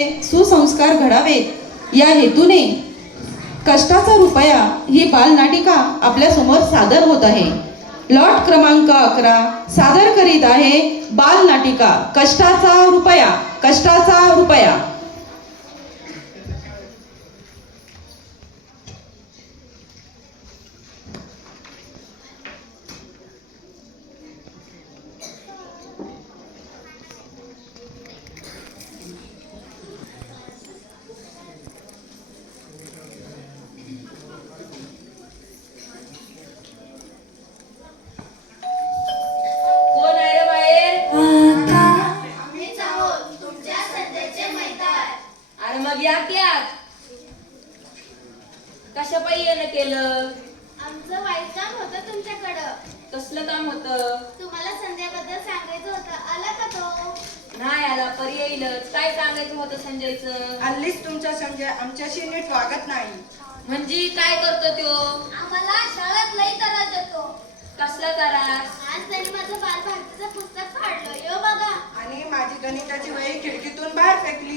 सुसंस्कार घडावेत या हेतूने कष्टाचा रुपया ही बालनाटिका आपल्यासमोर सादर होत आहे. लॉट क्रमांक अकरा सादर करीत आहे बालनाटिका. कष्टाचा रुपया कष्टाचा रुपया. येणं केलं? आमचं वाईट काम होतं तुमच्याकडं. कसलं काम होतं? तुम्हाला संध्याबद्दल सांगायचं होतं. आला का तो? नाही आला पर येईलच. काय सांगायचं होतं संजयचं? हल्लीच तुमचा संजय आमच्याशी नीट वागत नाही. म्हणजे काय करतो त्यो? आम्हाला शाळेत लई त्रास देतो. कसला त्रास? आज त्यांनी माझं बालभारतीचं पुस्तक फाडलं. यो बघा. आणि माझी गणिताची वही खिडकीतून बाहेर फेकली.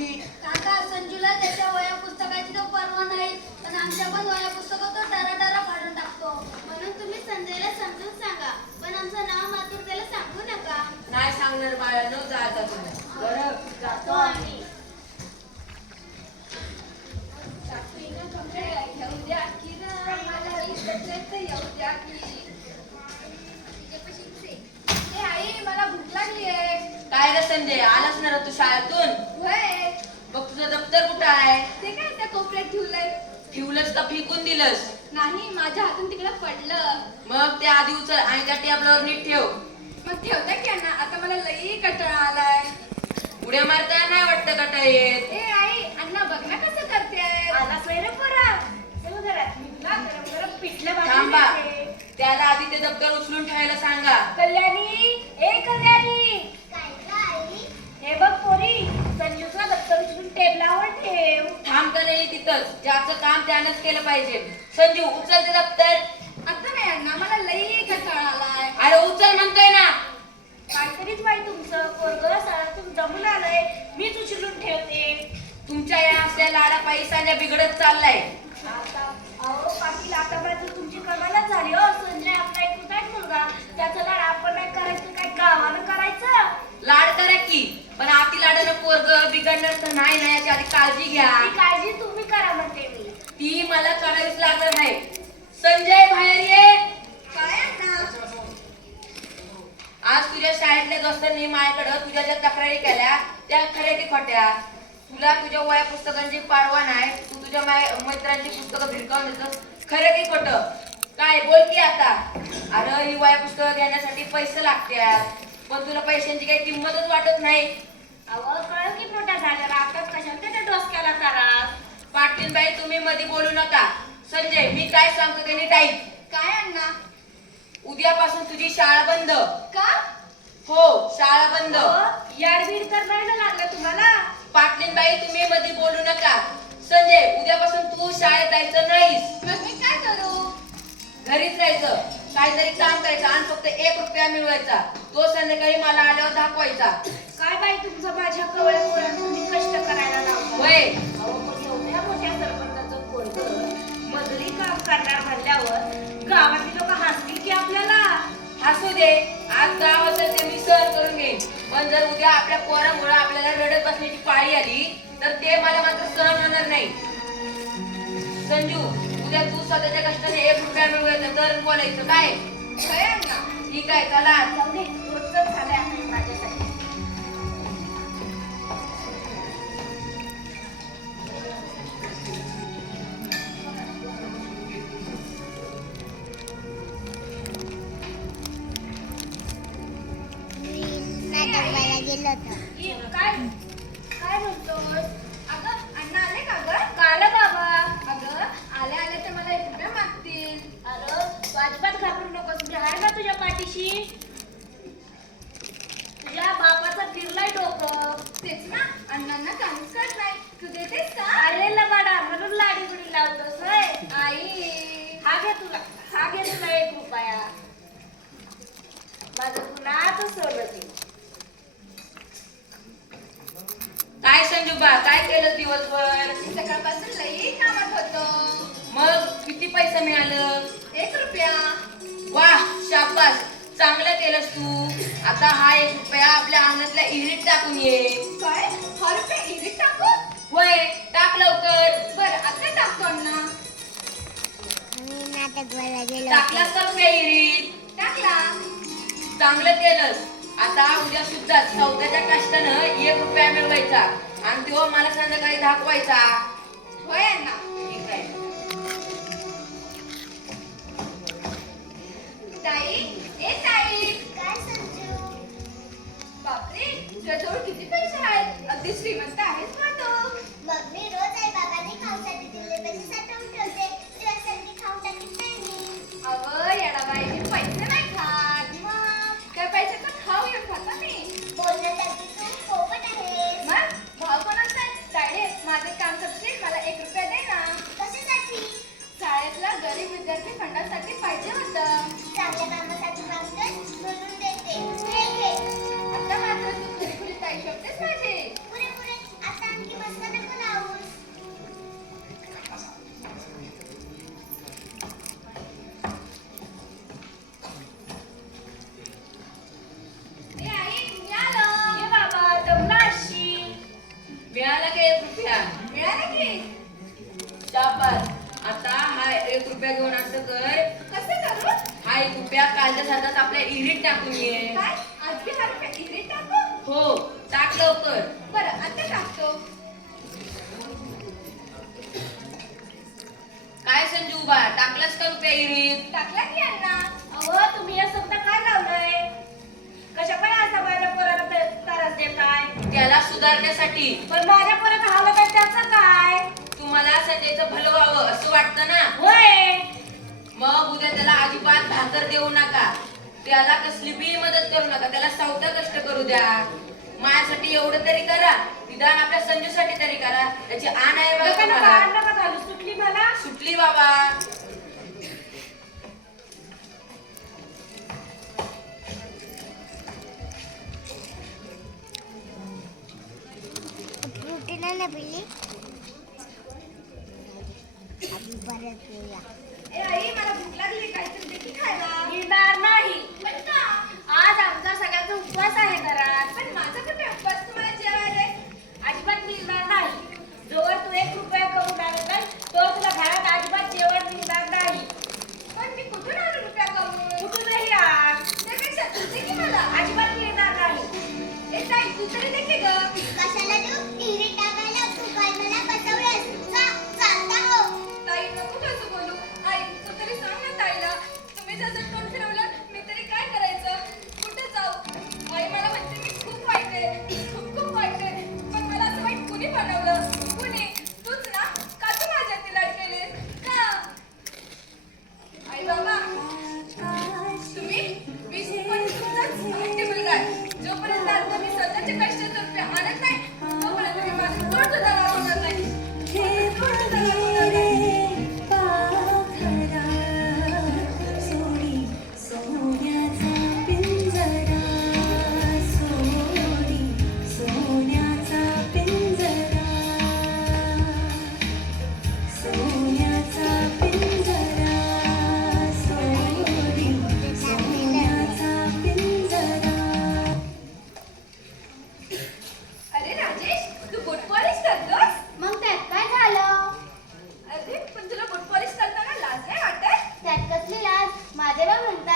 काय रे संजय आलाच ना रे तू शाळेतून. होय. बघ तुझं दप्तर कुठं आहे? ते काय त्या कोपऱ्यात ठेवलंय? ठेवलंस का? फेकून दिलंस. नाही माझ्या हातून तिकडे पडलं. मग ते आधी उचल आणि त्या टेबलावर नीट ठेव. मग ठेवता की ना आता मला लई कंटाळा आलाय. उड्या मारता नाही वाटतं कटा येत ए आई अण्णा बघ ना कसं करते आला स्वैर पोरा. चल घरात मी तुला गरम गरम पिठलं भाजी थांबा. देते. त्याला आधी ते दप्तर उचलून ठेवायला सांगा. कल्याणी ए कल्याणी हे बघ पोरी संजूचा दप्तर उचलून टेबलावर ठेव. थांब का नाही तिथंच. ज्याचं काम त्यानंच केलं पाहिजे. संजू उचल ते दप्तर. आता नाही अण्णा मला लई कंटाळा आलाय अरे उचल म्हणतोय ना. काहीतरीच बाई तुमचं पोरग शाळेतून जमून आलंय. मीच उचलून ठेवते. तुमच्या या असल्या लाडा पैसाने बिघडत चाललाय. आता अहो पाटील आता माझं तुमची कमालच झाली हो संजय आपला एक आहे मुलगा. त्याचं लाड आपण नाही करायचं काय गावानं करायचं? लाड करा की. पण आती लाडानं पोरग बिघडणार तर नाही ना याची आधी काळजी घ्या. ती काळजी तुम्ही करा म्हणते मी. ती मला करावीच लागणार नाही. संजय बाहेर ये. आज तुझ्या शाळेतल्या दोस्तांनी माझ्याकडं तुझ्या ज्या तक्रारी केल्या त्या खऱ्या की खोट्या? तुला तुझ्या वया पुस्तकांची पारवा नाही तू तुझ्या माय मित्रांची पुस्तकं भिरकावून देतोस. खरं की खोटं? काय? बोल की आता. अरे ही वया पुस्तकं घेण्यासाठी पैसे लागतात पण तुला पैशांची काही किंमतच वाटत नाही. अहो कळ की मोठा झालेला आता कशाला त्याच्या डोसक्याला त्रास? पाटील बाई तुम्ही मध्ये बोलू नका. संजय मी काय सांगतो ते नीट ऐक. काय अण्णा? उद्यापासून तुझी शाळा बंद. का? हो शाळा बंद. याडबीड तर नाही ना लागलं तुम्हाला? पाटलीन बाई तुम्ही मध्ये बोलू नका. संजय उद्यापासून तू शाळेत जायचं नाहीस. मग मी काय करू? घरीच राहायचं काहीतरी काम करायचं आणि फक्त एक रुपया मिळवायचा. तो संध्याकाळी मला आल्यावर दाखवायचा. काय बाई तुमचं माझ्या कवळे तुम्ही कष्ट करायला लावता वय अहो पण एवढ्या मोठ्या सरपंचाचं पोरग मजुरी काम करणार म्हणल्यावर गावातली लोक हसतील की आपल्याला? हसू दे. आज गाव असेल ते मी सहन करून घेईन. पण जर उद्या आपल्या पोरामुळे आपल्याला रडत बसण्याची पाळी आली तर ते मला मात्र सहन होणार नाही. संजू स्वतःच्या कष्टाने एक रुपया मिळवायचा तर बोलायचं काय? ठीक आहे चला. कुणाचं सोडत काय संजूबा काय केलं दिवसभर? सकाळपासून लई कामात होतो. मग किती पैसे मिळालं? एक रुपया. वा शाबास. चांगलं केलंस तू. आता हा एक रुपया आपल्या अंगणातल्या इरीत टाकून ये. काय? हा रुपया इरीत टाकू? होय टाक लवकर. बरं आता टाकतो अण्णा. टाकलास का रुपया इरीत? टाकला. चांगलं केलंस. आता उद्या सुद्धा चौदाच्या कष्टानं एक रुपया मिळवायचा. आणि तो मला संध्याकाळी दाखवायचा. होय अण्णा? ठीक आहे. ताई ए ताई. काय संजू? बापरे तुझ्याजवळ किती पैसे आहेत? अगदी श्रीमंत आहेस ना तू. मग मी रोज आई बाबांनी खाऊसाठी दिलेले पैसे सारखाच आपल्या इरीत टाकून ये. काय? आज बी हा टाकू? हो टाक लवकर. बरं आता टाकतो. काय संजू बा टाकलास का रुपया इरीत टाकला की अण्णा अहो तुम्ही हे समजा काय लावलंय? कशा पण असा माझ्या पोराला ते- त्रास देताय. त्याला सुधारण्यासाठी. पण माझ्या पोराचं हावलं काय त्याचं काय? तुम्हाला संजयचं भलं व्हावं असं वाटतं ना? होय. मग उद्या त्याला अजिबात भाकर देऊ नका. त्याला कसली बी मदत करू नका त्याला सावता कष्ट करू द्या. माझ्यासाठी एवढं तरी करा निदान आपल्या संजूसाठी तरी करा. त्याची आण आहे बघा तुम्हाला. सुटली मला? सुटली बाबा. ना आधी परत ए आई मला भूक लागली. काहीतरी दे की खायला? मिळणार नाही.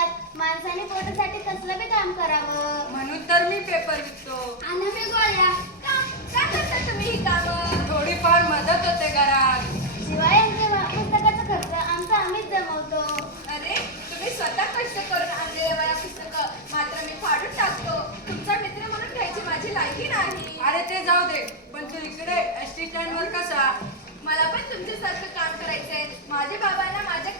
म्हणतात माणसाने पोटासाठी कसलं बी काम करावं. म्हणून तर मी पेपर विकतो. आणि मी गोळ्या. का? का करता तुम्ही? ही कामं थोडीफार मदत होते घरात. शिवाय यांचे वा- पुस्तकाचा खर्च आमचा आम्हीच जमवतो. अरे तुम्ही स्वतः कष्ट करून आणलेले वया पुस्तकं. मात्र मी फाडून टाकतो. तुमचा मित्र म्हणून घ्यायची माझी लायकी नाही. अरे ते जाऊ दे. पण तू इकडे एस टी स्टँड वर कसा? मला पण तुमच्यासारखं काम करायचंय. माझ्या बाबांना माझ्या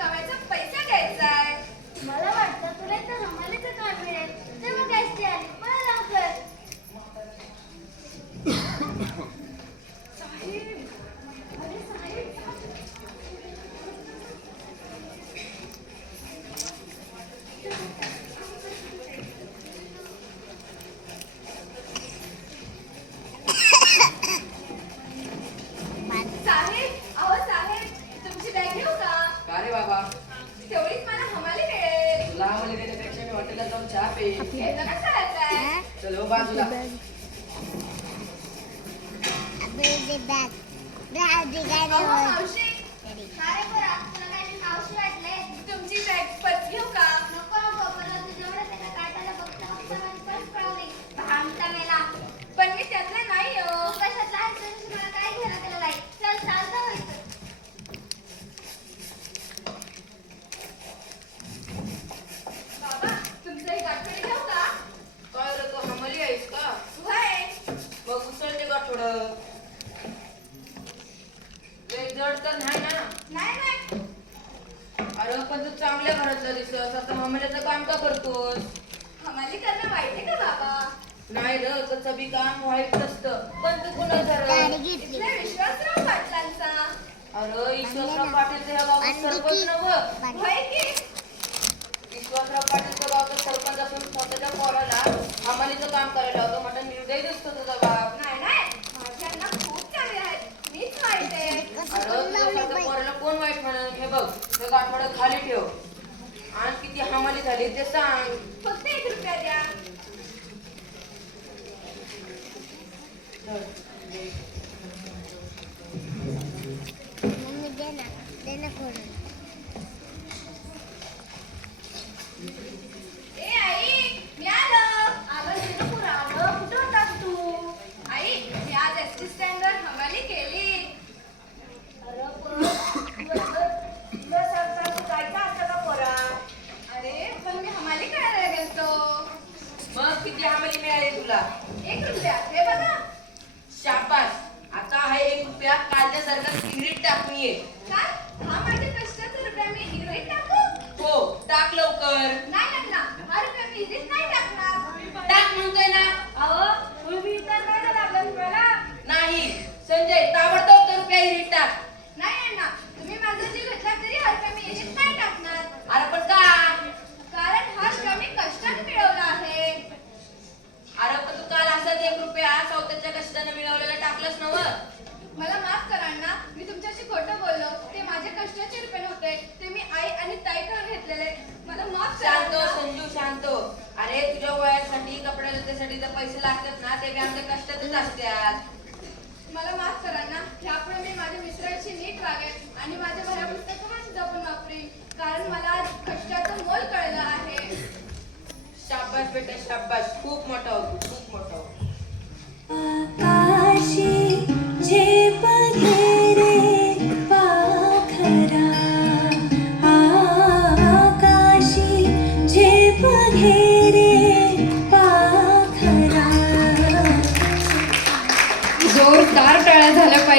जड तर नाही ना? नाही नाही. अरे पण तू चांगल्या घरातला दिसत आता हमल्याचं काम का करतोस? हमाली करणं वाईट आहे का बाबा? नाही र कसं बी काम वाईट नसतं. पण तू कुणा झालं इथल्या विश्वासराव पाटलांचा. अरे ईश्वरराव पाटील ह्या गावात सरपंच नव होय की? विश्वासराव पाटीलचं गावचं सरपंच असून स्वतःच्या पोराला हमालीचं काम करायला होतं म्हटलं निर्दयी दिसतो तुझा बाप नाही नाही माझ्यांना खूप चांगले आहेत मीच वाईट आहे अरे तुझ्यासारख्या पोराला कोण वाईट म्हणत हे हे गाठवडं खाली ठेव. आणि किती हमाली झाली ते सांग. फक्त एक रुपया द्या. ए आई मी आलो आलं शिरपूर आलं कुठं होतास तू आई मी आज एस टी स्टँडवर हमाली केली अरे पण दिवसभर तुला सांगता तू जायचं असतं का पोरा अरे पण मी हमाली करायला गेलतो मग किती हमाली मिळाली तुला एक रुपया हे बघा शाबास आता आहे एक रुपया कालच्यासारखा सिगरेट टाकून ये काय? हा माझ्या कष्टाचा रुपया मी इकडे टाकू? हो टाक लवकर. नाही लागणार. हा रुपया मी इथेच नाही टाकणार. टाक म्हणतोय ना. अहो तर नाही ना लागलं तुम्हाला नाही. संजय ताबडतोब तो रुपया हिरीत टाक. नाही अण्णा तुम्ही माझा जीव घेतला तरी हा रुपया मी इथेच नाही टाकणार. अरे पण का? कारण हा रुपया मी कष्टाने मिळवला आहे. अरे पण तू काल असाच एक रुपया स्वतःच्या कष्टाने मिळवलेला टाकलंस नव मला माफ करा अण्णा मी तुमच्याशी खोटं बोललो. ते माझ्या कष्टाचे रुपये नव्हते. ते मी आई आणि ताईकडून घेतलेले. मला माफ करा शांत अण्णा. संजू शांत अरे तुझ्या वयासाठी कपड्या लत्यासाठी जर पैसे लागतात ना ते बी आमच्या कष्टातच असतात. मला माफ करा ना ह्यापुढे मी माझ्या मित्रांशी नीट वागेल आणि माझ्या भऱ्या पुस्तकामध्ये जपून वापरेन. कारण मला आज कष्टाचं मोल कळलं आहे. शाबास बेटा शाबास. खूप मोठा होतो खूप मोठा होतो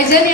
Nigeria